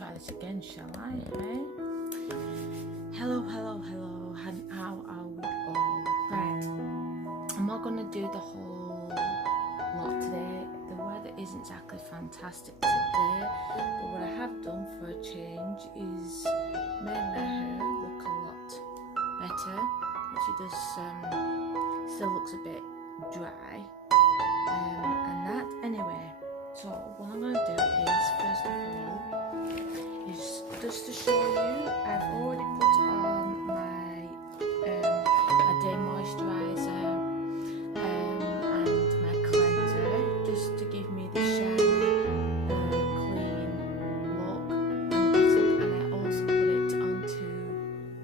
try this again, shall I? Eh? Hello, hello, hello. How are we all? Right. I'm not going to do the whole lot today. The weather isn't exactly fantastic today, but what I have done for a change is made my hair look a lot better. She does still looks a bit dry, and that anyway. So what I'm going to do is, first of all, is just to show you, I've already put on my day moisturiser and my cleanser, just to give me the shiny, clean look, and I also put it onto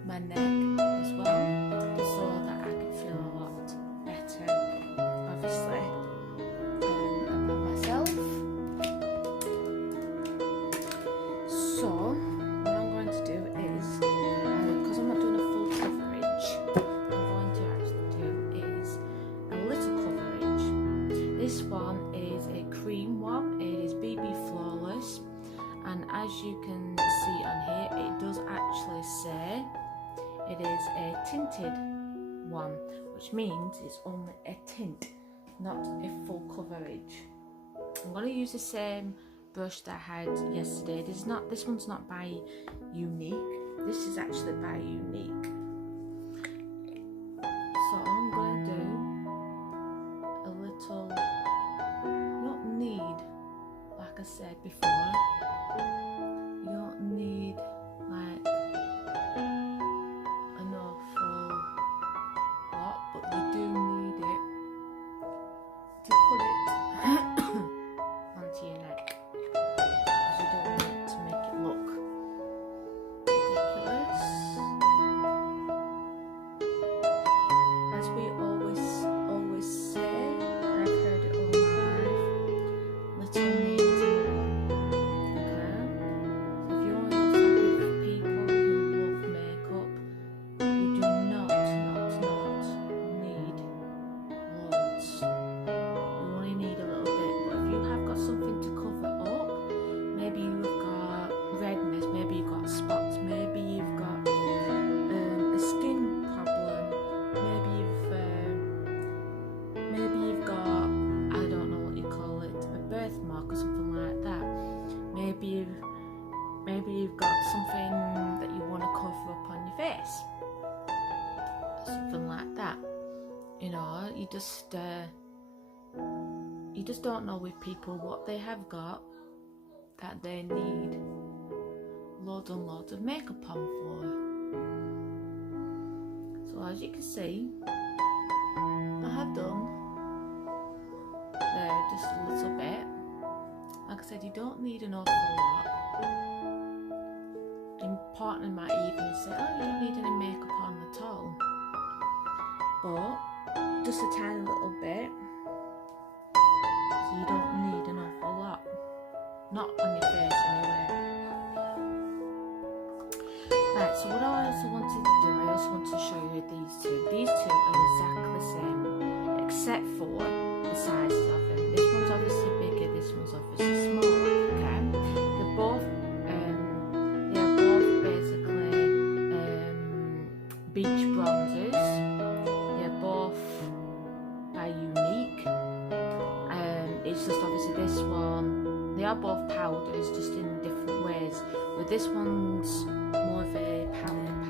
my neck as well, so that I can feel a lot better, obviously, about myself. So what I'm going to do is, because I'm not doing a full coverage, I'm going to actually do is a little coverage. This one is a cream one, it is BB Flawless, and as you can see on here, it does actually say it is a tinted one, which means it's only a tint, not a full coverage. I'm going to use the same brush that I had yesterday. This one's not by Younique. This is actually by Younique. So I'm going to do a little. You don't need, like I said before, you don't need like an awful lot, but you do need it to put it onto your neck. You don't want it to make it look ridiculous. As we always say, and I've heard it all my life, little means more. Okay? So if you're one of those type of people who love makeup, you do not need loads. You only need a little bit. But if you have got something to cover up, maybe you've got redness, maybe you've got spots, maybe you've got a skin problem, maybe you've got, I don't know what you call it, a birthmark or something like that. Maybe you've got something that you want to cover up on your face, something like that. You know, you just don't know with people what they have got that they need loads and loads of makeup on for. So as you can see, I have done there just a little bit. Like I said, you don't need an awful lot. The partner might even say, oh, you don't need any makeup on at all, but just a tiny little bit. So you don't need an awful lot. Not on your face anyway. Right, so what I also wanted to do, I also want to show you these two. These two are exactly the same, except for the sizes of them. This one's obviously bigger, this one's obviously smaller, okay? They're both basically beach bronzers. They're both by Younique. It's just obviously this one, they are both powders, just in different ways. But this one's more of a powder.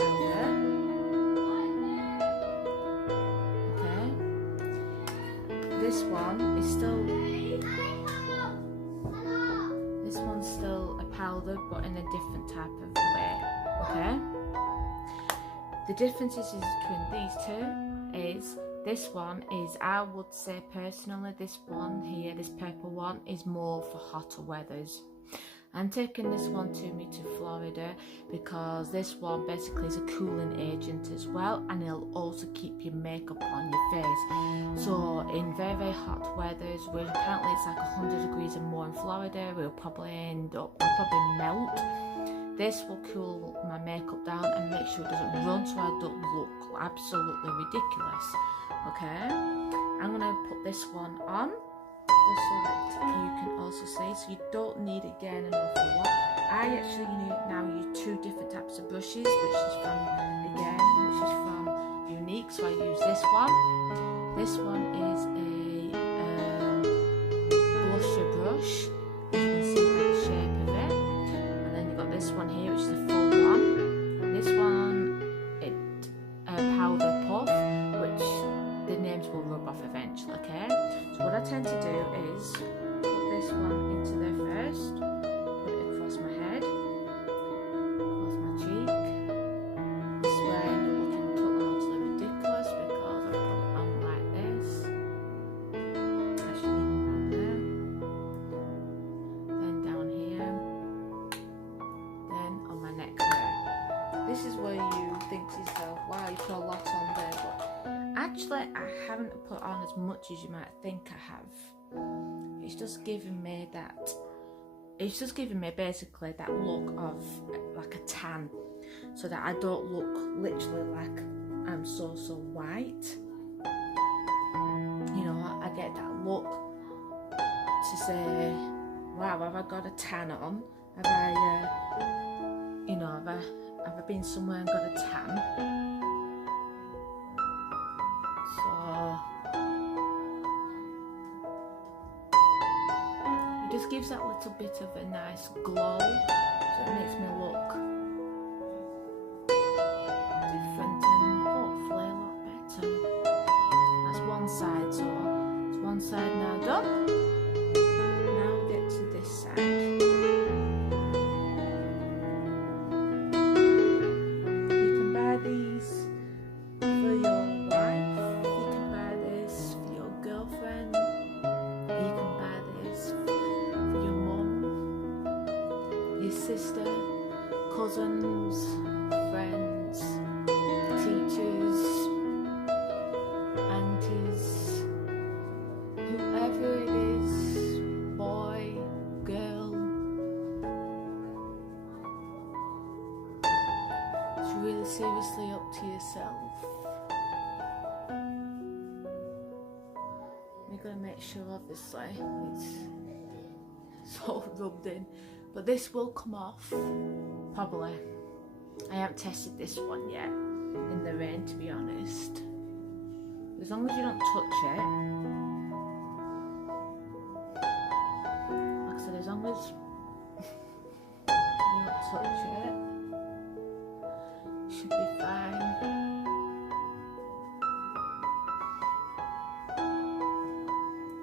Okay. This one is still. This one's still a powder, but in a different type of way. Okay. The differences between these two is. This one is, I would say personally, this one here, this purple one, is more for hotter weathers. I'm taking this one to me to Florida because this one basically is a cooling agent as well, and it'll also keep your makeup on your face. So in very, very hot weathers, where apparently it's like 100 degrees and more in Florida, we'll probably melt. This will cool my makeup down and make sure it doesn't run, so I don't look absolutely ridiculous. Okay, I'm going to put this one on just so that you can also see. So you don't need again an awful lot. I actually now use two different types of brushes, which is from Younique. So I use this one. This one is a blusher brush, as you can see by the shape of it. And then you've got this one here, which is a full one. And this one, powder puff, which the names will rub off eventually. Okay. So what I tend to do is put this one into there first, put it across my head, across my cheek. This way I end up looking totally ridiculous because I put it on like this. Actually, there. Then down here. Then on my neck there. This is where you think to yourself, wow, you put a lot on there, but actually I haven't put on as much as you might think I have. It's just giving me basically that look of like a tan, so that I don't look literally like I'm so white. You know, I get that look to say, wow, have I got a tan on? Have I, have I been somewhere and got a tan? So it just gives that little bit of a nice glow, so it makes me look different and hopefully a lot better. That's one side, so it's one side now done. Now we get to this side. You can buy these for your wife, you can buy this for your girlfriend, you can buy this for your mum, your sister, cousins, friends, teachers, aunties, whoever it is, boy, girl. It's really seriously up to yourself. You're going to make sure obviously it's all rubbed in, but this will come off probably. I haven't tested this one yet in the rain, to be honest. As long as you don't touch it, like I said, as long as you don't touch it, should be fine.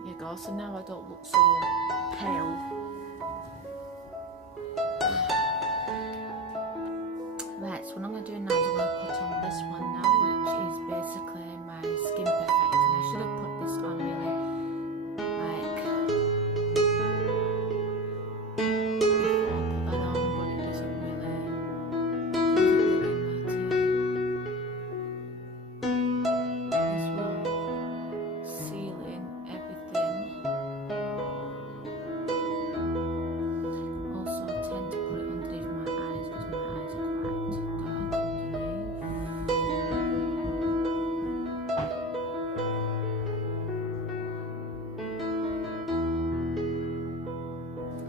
There you go, so now I don't look so pale. Right, so what I'm going to do now is I'm going to put on this one now, which is basically my Skin Perfect. And I should have put this on really like before I put that on, but it doesn't really matter. This will seal in everything. Also, I tend to put it underneath my eyes because my eyes are quite dark underneath.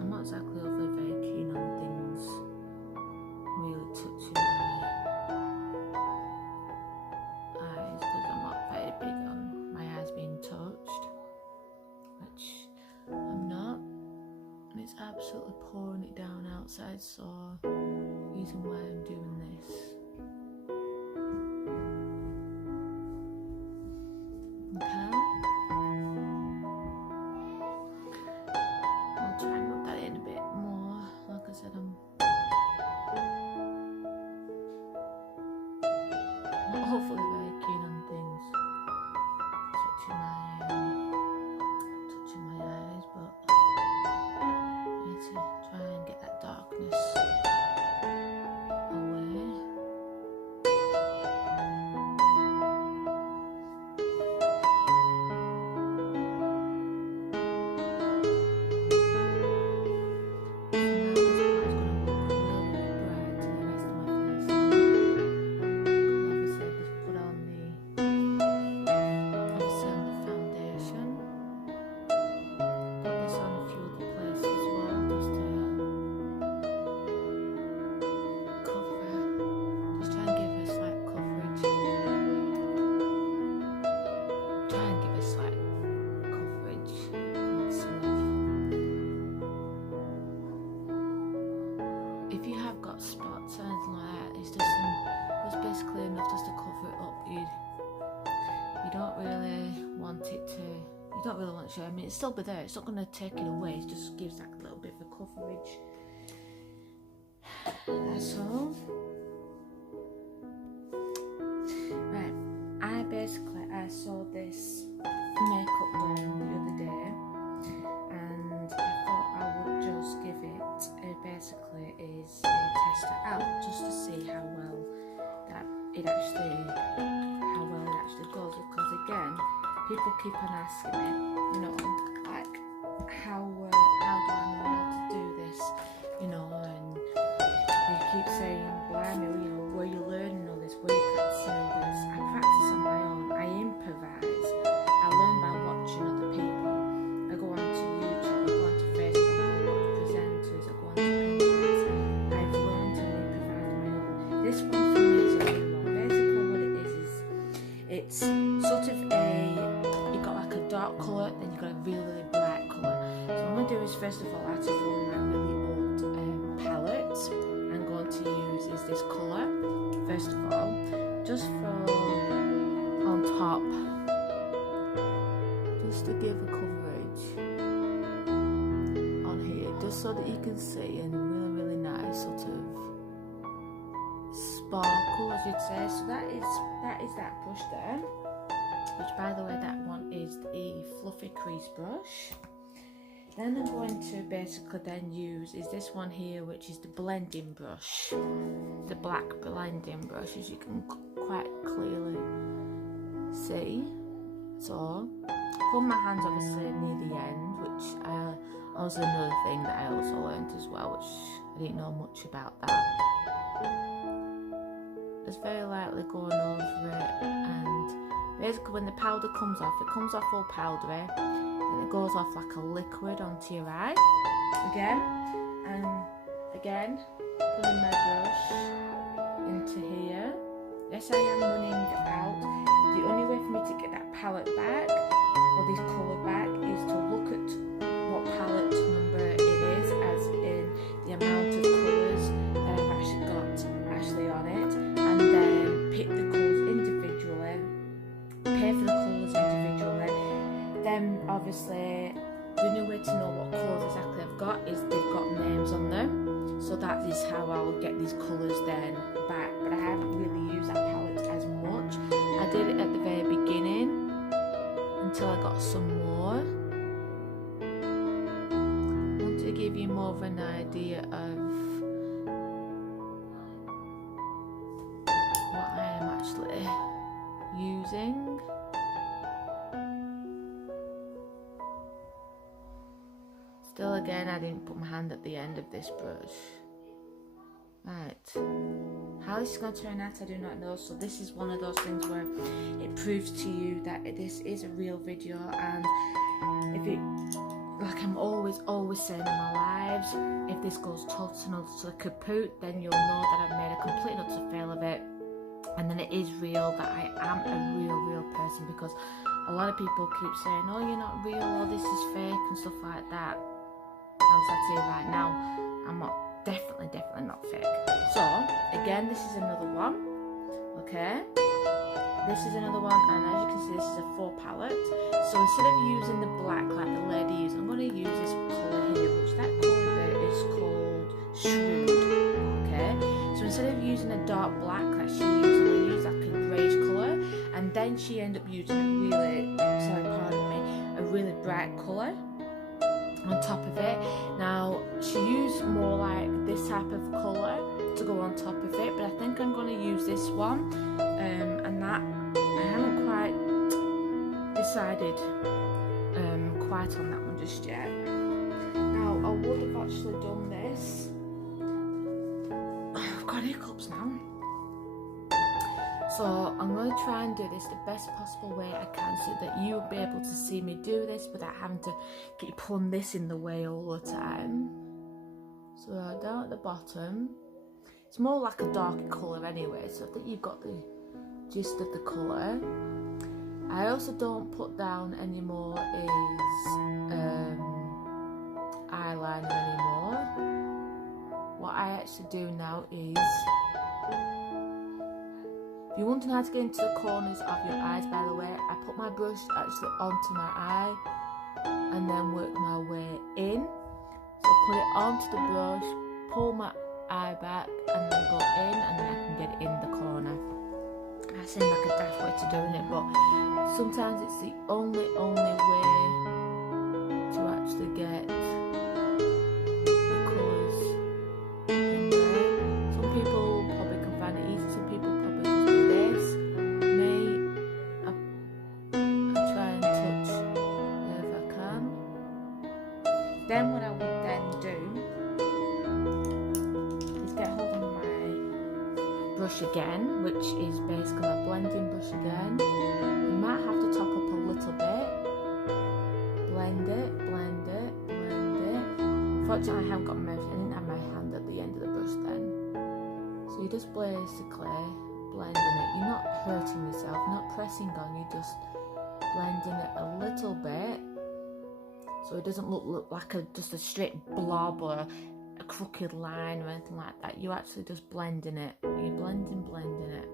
I'm not exactly overly very keen on things really touching my eyes because I'm not very big on my eyes being touched, which I'm not. And it's absolutely pouring it down outside, so reason why I'm doing this. Okay. I'll try and rub that in a bit more. Like I said, I'm not hopefully very keen on things touching my eyes, but I need to try and get that darkness away. if you have got spots or anything like that, it's basically enough just to cover it up. You don't really want it to. You don't really want to show. I mean, it'll still be there. It's not going to take it away. It just gives that little bit of a coverage. That's all. Right. I saw this makeup brand the other day, and I thought I would just give it basically is a tester out just to see how well it actually goes, because again, people keep on asking me, you know, like how do I know how to do this, you know, and they keep saying, blimey, you know, where you learning all this, where you practicing all this. I practice on my own, I improvise, I learn by watching other people. I go onto YouTube, I go onto Facebook, I go onto presenters, I go onto Pinterest. I've learned to improvise on my own. This one for me is a really one. Basically what it is it's sort of you got like a dark colour, then you've got a really, really bright colour. So what I'm going to do is first of all, out of one of my really old palettes, I'm going to use is this colour, first of all, just for on top, just to give a coverage on here, just so that you can see a really, really nice sort of sparkle, as you'd say. So that is that brush there, which by the way, that one is the fluffy crease brush. Then I'm going to basically then use is this one here, which is the blending brush, the black blending brush, as you can quite clearly see. So put my hands obviously near the end, which was another thing that I also learned as well, which I didn't know much about that. Just very lightly going over it, and basically when the powder comes off, it comes off all powdery, and it goes off like a liquid onto your eye again, and again putting my brush into here. Yes, I am running out. The only way for me to get that palette back, or this colour back, is to look at what palette number it is, as in the amount of colours that I've actually got on it, and then pick the colours individually, pay for the colours individually. Then obviously the only way to know what colours exactly I've got is they've got names on them, so that is how I'll get these colours then back. But I haven't really used that palette as much. I did it at the very beginning until I got some more. I want to give you more of an idea of what I am actually using. Still again, I didn't put my hand at the end of this brush. Right, how this is going to turn out I do not know. So this is one of those things where it proves to you that this is a real video, and if it, like I'm always saying in my lives, if this goes total to kaput, then you'll know that I've made a complete and utter fail of it, and then it is real, that I am a real person, because a lot of people keep saying, oh, you're not real, or this is fake and stuff like that. I'm saying to you right now, I'm not, definitely not fake. So again, this is another one, okay, this is another one, and as you can see, this is a 4 palette. So instead of using the black like the lady used, I'm going to use this colour here, which that colour there is called Shrewd, okay. So instead of using a dark black like she used, I'm going to use like a greyish colour, and then she ended up using a really bright colour on top of it. Now she used more like this type of colour to go on top of it, but I think I'm going to use this one, and that I haven't quite decided quite on that one just yet. Now I would have actually done this. I've got hiccups now. So I'm going to try and do this the best possible way I can, so that you'll be able to see me do this without having to keep pulling this in the way all the time. So down at the bottom, it's more like a darker colour anyway, so I think you've got the gist of the colour. I also don't put down any more is eyeliner anymore. What I I actually do now is, if you want to know how to get into the corners of your eyes, by the way, I put my brush actually onto my eye and then work my way in. So put it onto the brush, pull my eye back and then go in, and then I can get it in the corner. That seems like a daft way to doing it, but sometimes it's the only way to actually get the colours in there. Some people probably can find it easy, some people probably just do this. Me, I try and touch if I can. Then what I would then do is get hold of my brush again, which is basically my blending brush again. You might have to top up a little bit. Blend it, blend it, blend it. Unfortunately, I haven't got my, I didn't have my hand at the end of the brush then. So you just basically blending it. You're not hurting yourself, you're not pressing on, you're just blending it a little bit. So it doesn't look like just a straight blob or a crooked line or anything like that. You're actually just blending it. You're blending it.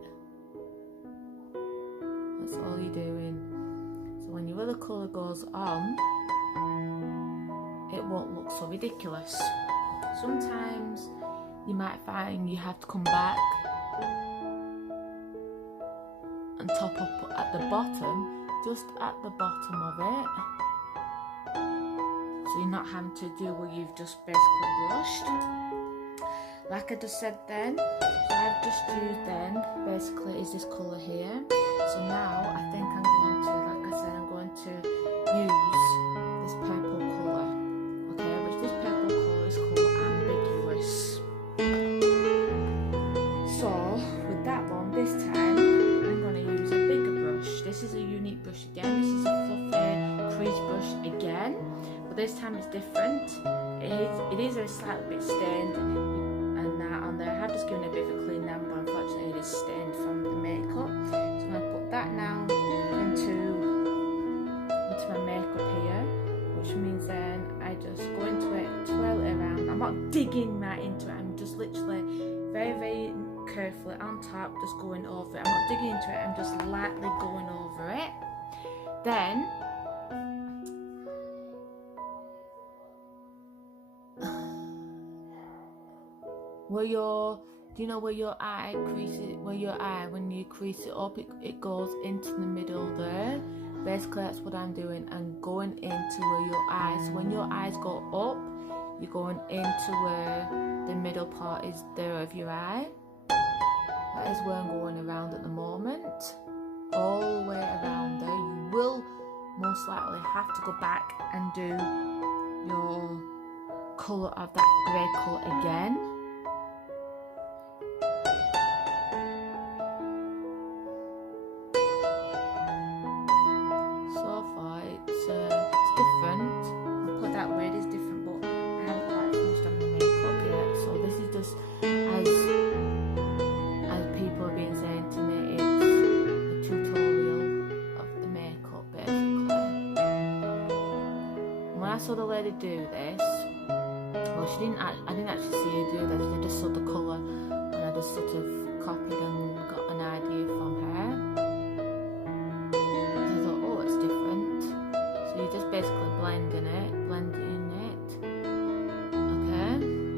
That's all you're doing. So when your other colour goes on, it won't look so ridiculous. Sometimes you might find you have to come back and top up at the bottom, just at the bottom of it. So you're not having to do what you've just basically brushed. Like I just said then, so I've just used then, basically is this colour here. So now I think I'm going to, like I said, I'm going to use this purple colour. Okay, which this purple colour is called Ambiguous. So with that one, this time I'm going to use a bigger brush. This is a unique brush again. This is a fluffy crease brush again. But this time it's different. It is a slightly bit stained, and that on there I have just given it a bit of a clean down, but unfortunately it is stained from the makeup. So I'm going to put that now into my makeup here, which means then I just go into it, twirl it around. I'm not digging right into it, I'm just literally very carefully on top, just going over it. I'm not digging into it, I'm just lightly going over it. Then do you know where your eye creases, when you crease it up, it goes into the middle there. Basically that's what I'm doing. I'm going into where your eyes, so when your eyes go up, you're going into where the middle part is there of your eye. That is where I'm going around at the moment. All the way around there. You will most likely have to go back and do your colour of that grey colour again. I saw the lady do this, well I didn't actually see her do this, I just saw the colour and I just sort of copied and got an idea from her. I thought, oh, it's different. So you're just basically blending it. Okay,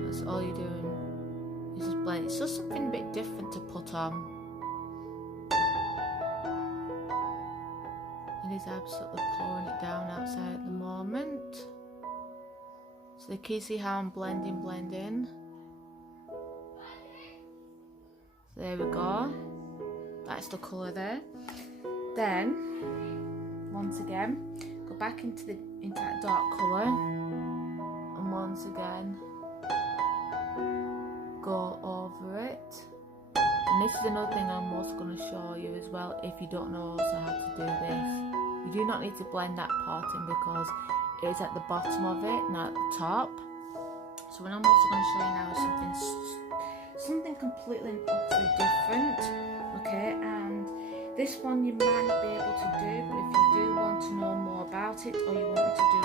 that's all you're doing. You just blend. It's just something a bit different to put on. It is absolutely pouring it down outside at the moment. So can you see how I'm blending? So there we go. That's the colour there. Then, once again, go back into that dark colour, and once again, go over it. And this is another thing I'm also going to show you as well, if you don't know also how to do this. You do not need to blend that part in because it is at the bottom of it, not at the top. So what I'm also going to show you now is something completely and utterly different. Okay, and this one you might not be able to do, but if you do want to know more about it, or you want me to do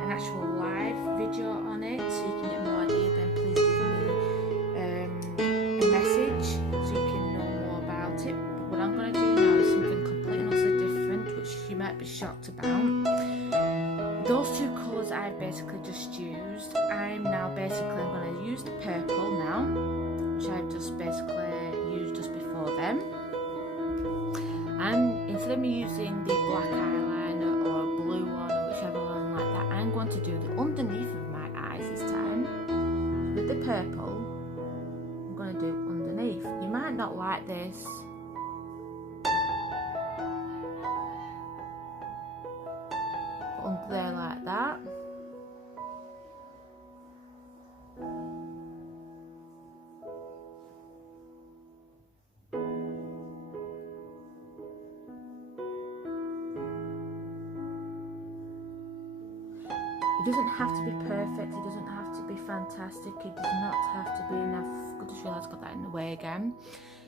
an actual live video on it so you can get more idea, then please give me talked about. Those two colours I've basically just used. I'm going to use the purple now, which I've just basically used just before them. And instead of me using the black eyeliner or a blue one or whichever one like that, I'm going to do the underneath of my eyes this time. With the purple, I'm going to do underneath. You might not like this. Under there like that. It doesn't have to be perfect, it doesn't have to be fantastic, it does not have to be enough. I just realised I got that in the way again.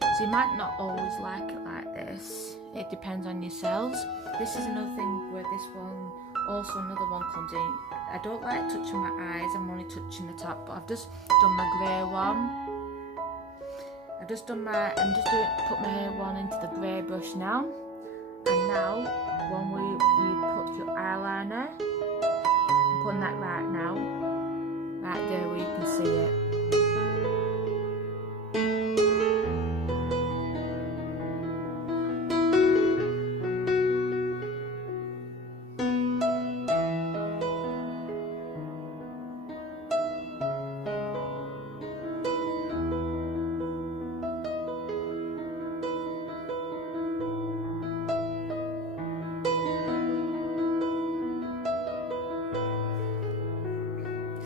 So you might not always like it like this, it depends on yourselves. This is another thing where this one, also another one comes in. I don't like touching my eyes, I'm only touching the top, but I've just done my grey one. I've just done my, put my hair one into the grey brush now. And now, one where you put your eyeliner, I'm putting that right now, right there where you can see it.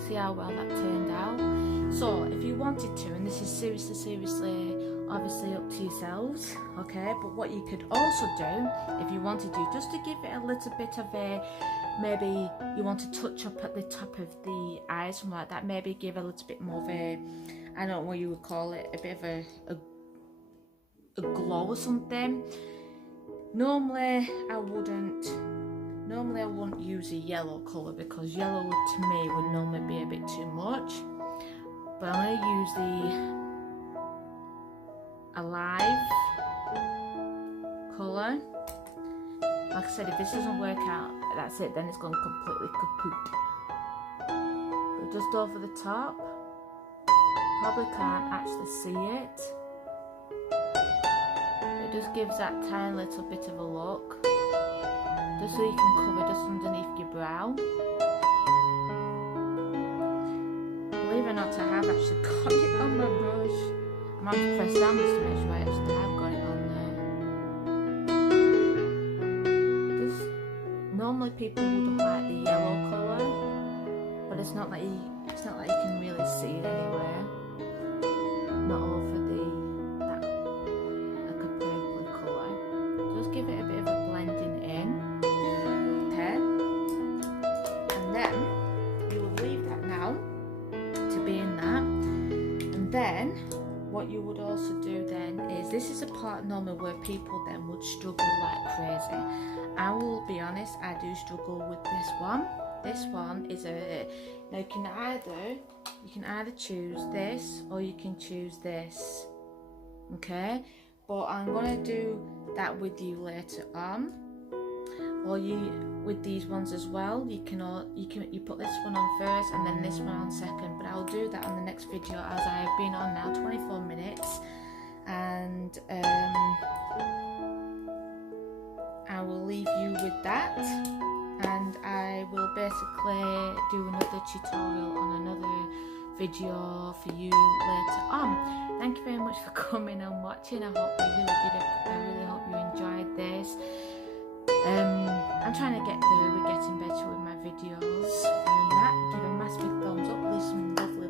See how well that turned out. So if you wanted to, and this is seriously obviously up to yourselves, okay, but what you could also do if you wanted to, just to give it a little bit of a, maybe you want to touch up at the top of the eyes, something like that, maybe give a little bit more of a, I don't know what you would call it, a bit of a glow or something. Normally I wouldn't use a yellow colour because yellow to me would normally be a bit too much. But I'm going to use the Alive colour. Like I said, if this doesn't work out, that's it, then it's gone completely kaput. But just over the top, probably can't actually see it. It just gives that tiny little bit of a look. Just so you can cover just underneath your brow. Believe it or not, I have actually got it on my brush. I'm going to press down just to make sure I actually have got it on there. Just, normally people wouldn't like the yellow colour, but it's not like you can really see it anywhere. Not over that like a purple colour. Just give it a bit of a blending in. Then what you would also do then is, this is a part normally where people then would struggle like crazy. I will be honest, I do struggle with this one. This one is now you can either choose this or you can choose this, okay, but I'm going to do that with you later on. Or with these ones as well, you put this one on first and then this one on second, but I'll do that on the next video as I have been on now 24 minutes, and I will leave you with that, and I will basically do another tutorial on another video for you later on. Thank you very much for coming and watching. I hope you really did it. I really hope you enjoyed this. I'm trying to get there, we're getting better with my videos, and that, give a massive thumbs up, leave some lovely